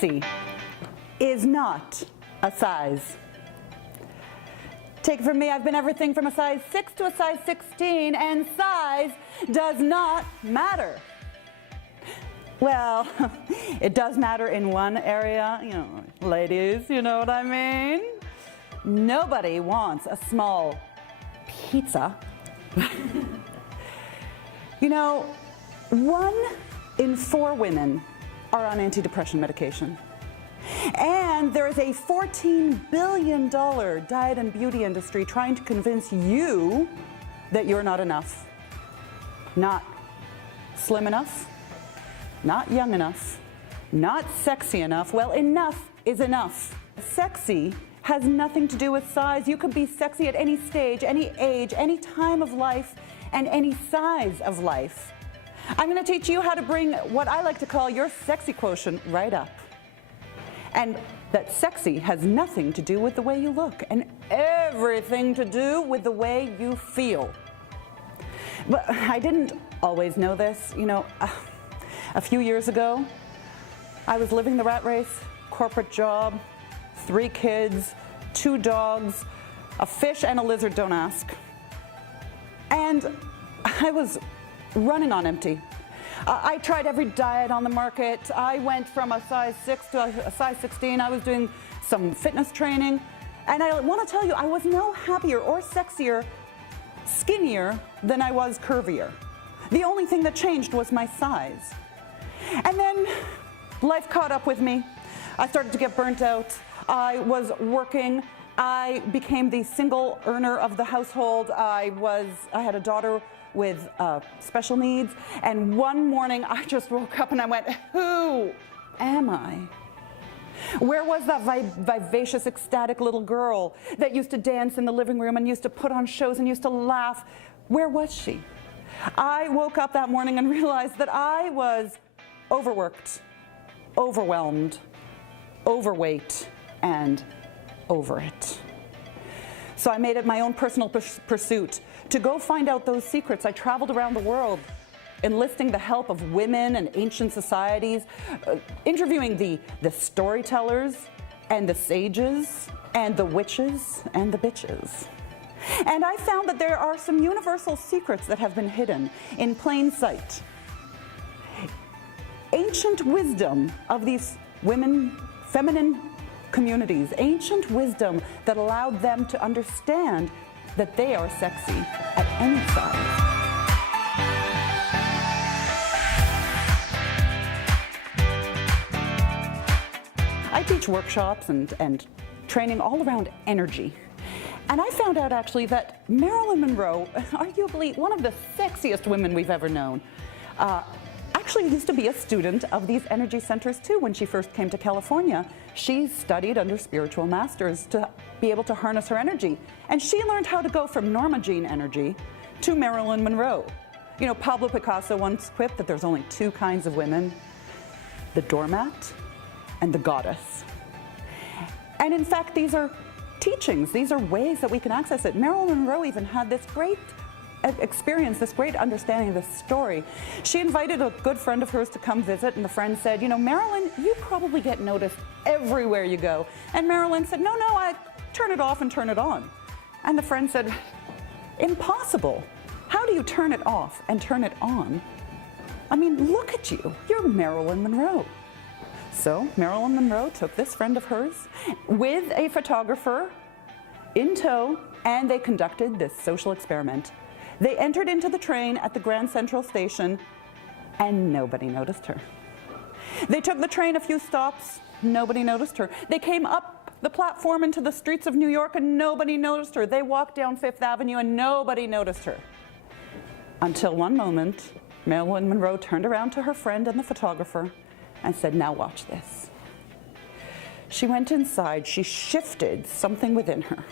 Sexy is not a size. Take it from me, I've been everything from a size 6 to a size 16, and size does not matter. Well, it does matter in one area, you know, ladies, you know what I mean? Nobody wants a small pizza. You know, 1 in 4 women are on antidepressant medication. And there is a $14 billion diet and beauty industry trying to convince you that you're not enough. Not slim enough, not young enough, not sexy enough. Well, enough is enough. Sexy has nothing to do with size. You could be sexy at any stage, any age, any time of life, and any size of life. I'm going to teach you how to bring what I like to call your sexy quotient right up. And that sexy has nothing to do with the way you look and everything to do with the way you feel. But I didn't always know this. You know, a few years ago, I was living the rat race, corporate job, 3 kids, 2 dogs, a fish and a lizard, don't ask. And I was running on empty. I tried every diet on the market. I went from a size 6 to a size 16. I was doing some fitness training. And I want to tell you, I was no happier or sexier, skinnier than I was curvier. The only thing that changed was my size. And then life caught up with me. I started to get burnt out. I was working. I became the single earner of the household. I had a daughter with special needs, and one morning I just woke up and I went, who am I? Where was that vivacious, ecstatic little girl that used to dance in the living room and used to put on shows and used to laugh? Where was she? I woke up that morning and realized that I was overworked, overwhelmed, overweight, and over it. So I made it my own personal pursuit to go find out those secrets. I traveled around the world, enlisting the help of women and ancient societies, interviewing the storytellers and the sages and the witches and the bitches. And I found that there are some universal secrets that have been hidden in plain sight. Ancient wisdom of these women, feminine communities, ancient wisdom that allowed them to understand that they are sexy at any size. I teach workshops and training all around energy. And I found out actually that Marilyn Monroe, arguably one of the sexiest women we've ever known, actually used to be a student of these energy centers too. When she first came to California, she studied under spiritual masters to be able to harness her energy. And she learned how to go from Norma Jean energy to Marilyn Monroe. You know, Pablo Picasso once quipped that there's only 2 kinds of women, the doormat and the goddess. And in fact, these are teachings, these are ways that we can access it. Marilyn Monroe even had this great experience, this great understanding of this story. She invited a good friend of hers to come visit, and the friend said, you know, Marilyn, you probably get noticed everywhere you go. And Marilyn said, no, I turn it off and turn it on. And the friend said, impossible. How do you turn it off and turn it on? I mean, look at you. You're Marilyn Monroe. So Marilyn Monroe took this friend of hers with a photographer in tow, and they conducted this social experiment. They entered into the train at the Grand Central Station, and nobody noticed her. They took the train a few stops, nobody noticed her. They came up the platform into the streets of New York, and nobody noticed her. They walked down Fifth Avenue, and nobody noticed her. Until one moment, Marilyn Monroe turned around to her friend and the photographer and said, now watch this. She went inside, she shifted something within her.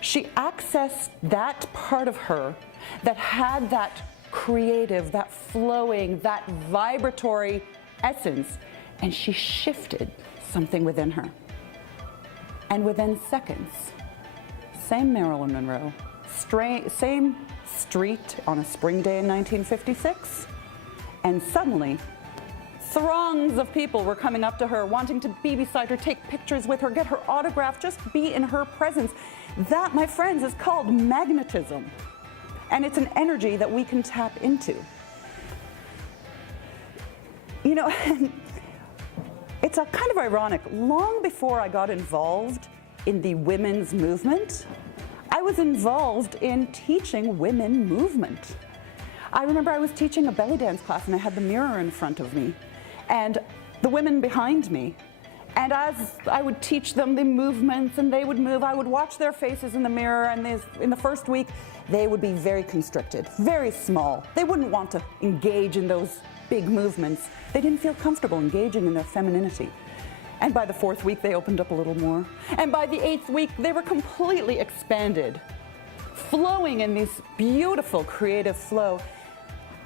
She accessed that part of her that had that creative, that flowing, that vibratory essence, and she shifted something within her. And within seconds, same Marilyn Monroe, same street on a spring day in 1956, and suddenly Throngs of people were coming up to her, wanting to be beside her, take pictures with her, get her autograph, just be in her presence. That, my friends, is called magnetism. And it's an energy that we can tap into. You know, it's a kind of ironic. Long before I got involved in the women's movement, I was involved in teaching women movement. I remember I was teaching a belly dance class and I had the mirror in front of me and the women behind me. And as I would teach them the movements and they would move, I would watch their faces in the mirror, and in the first week, they would be very constricted, very small. They wouldn't want to engage in those big movements. They didn't feel comfortable engaging in their femininity. And by the 4th week, they opened up a little more. And by the 8th week, they were completely expanded, flowing in this beautiful creative flow.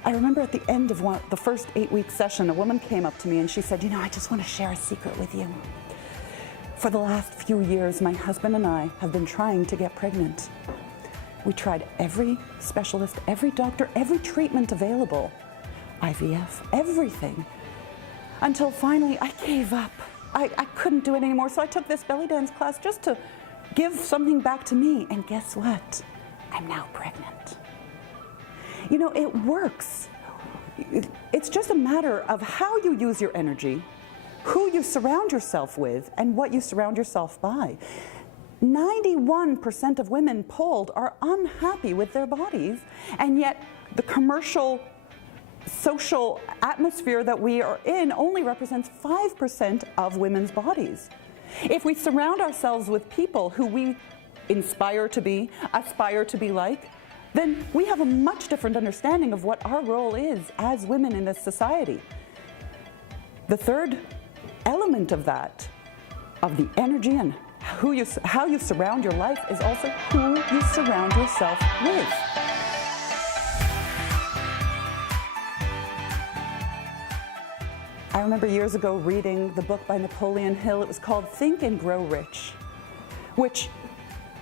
I remember at the end of the first 8-week session, a woman came up to me and she said, you know, I just want to share a secret with you. For the last few years, my husband and I have been trying to get pregnant. We tried every specialist, every doctor, every treatment available, IVF, everything, until finally I gave up. I couldn't do it anymore, so I took this belly dance class just to give something back to me, and guess what? I'm now pregnant. You know, it works. It's just a matter of how you use your energy, who you surround yourself with, and what you surround yourself by. 91% of women polled are unhappy with their bodies, and yet the commercial, social atmosphere that we are in only represents 5% of women's bodies. If we surround ourselves with people who we inspire to be, aspire to be like, then we have a much different understanding of what our role is as women in this society. The third element of that, of the energy and how you surround your life, is also who you surround yourself with. I remember years ago reading the book by Napoleon Hill. It was called Think and Grow Rich, which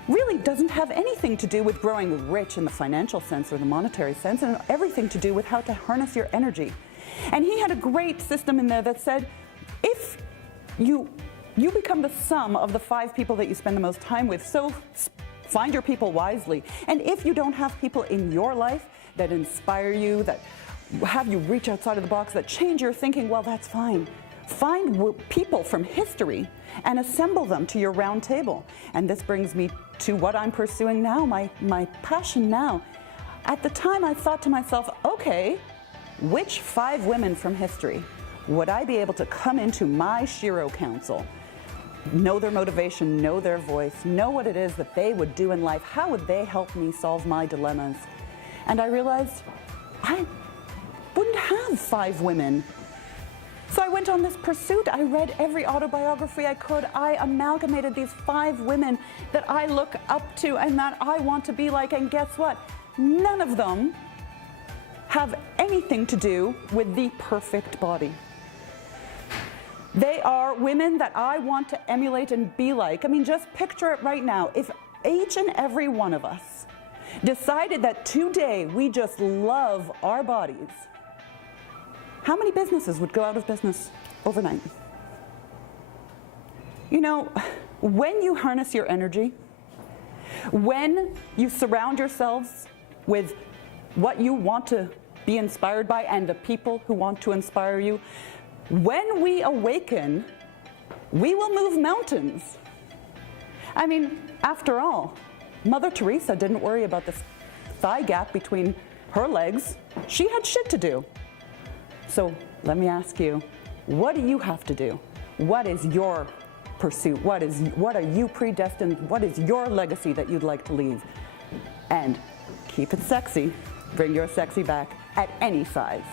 really doesn't have anything to do with growing rich in the financial sense or the monetary sense, and everything to do with how to harness your energy. And he had a great system in there that said, if you become the sum of the 5 people that you spend the most time with, so find your people wisely. And if you don't have people in your life that inspire you, that have you reach outside of the box, that change your thinking, well, that's fine. Find people from history and assemble them to your round table. And this brings me to what I'm pursuing now, my passion now. At the time, I thought to myself, okay, which 5 women from history would I be able to come into my Shiro Council, know their motivation, know their voice, know what it is that they would do in life, how would they help me solve my dilemmas? And I realized I wouldn't have 5 women. So I went on this pursuit. I read every autobiography I could. I amalgamated these 5 women that I look up to and that I want to be like, and guess what? None of them have anything to do with the perfect body. They are women that I want to emulate and be like. I mean, just picture it right now. If each and every one of us decided that today we just love our bodies, how many businesses would go out of business overnight? You know, when you harness your energy, when you surround yourselves with what you want to be inspired by and the people who want to inspire you, when we awaken, we will move mountains. I mean, after all, Mother Teresa didn't worry about the thigh gap between her legs. She had shit to do. So let me ask you, what do you have to do? What is your pursuit? What are you predestined? What is your legacy that you'd like to leave? And keep it sexy. Bring your sexy back at any size.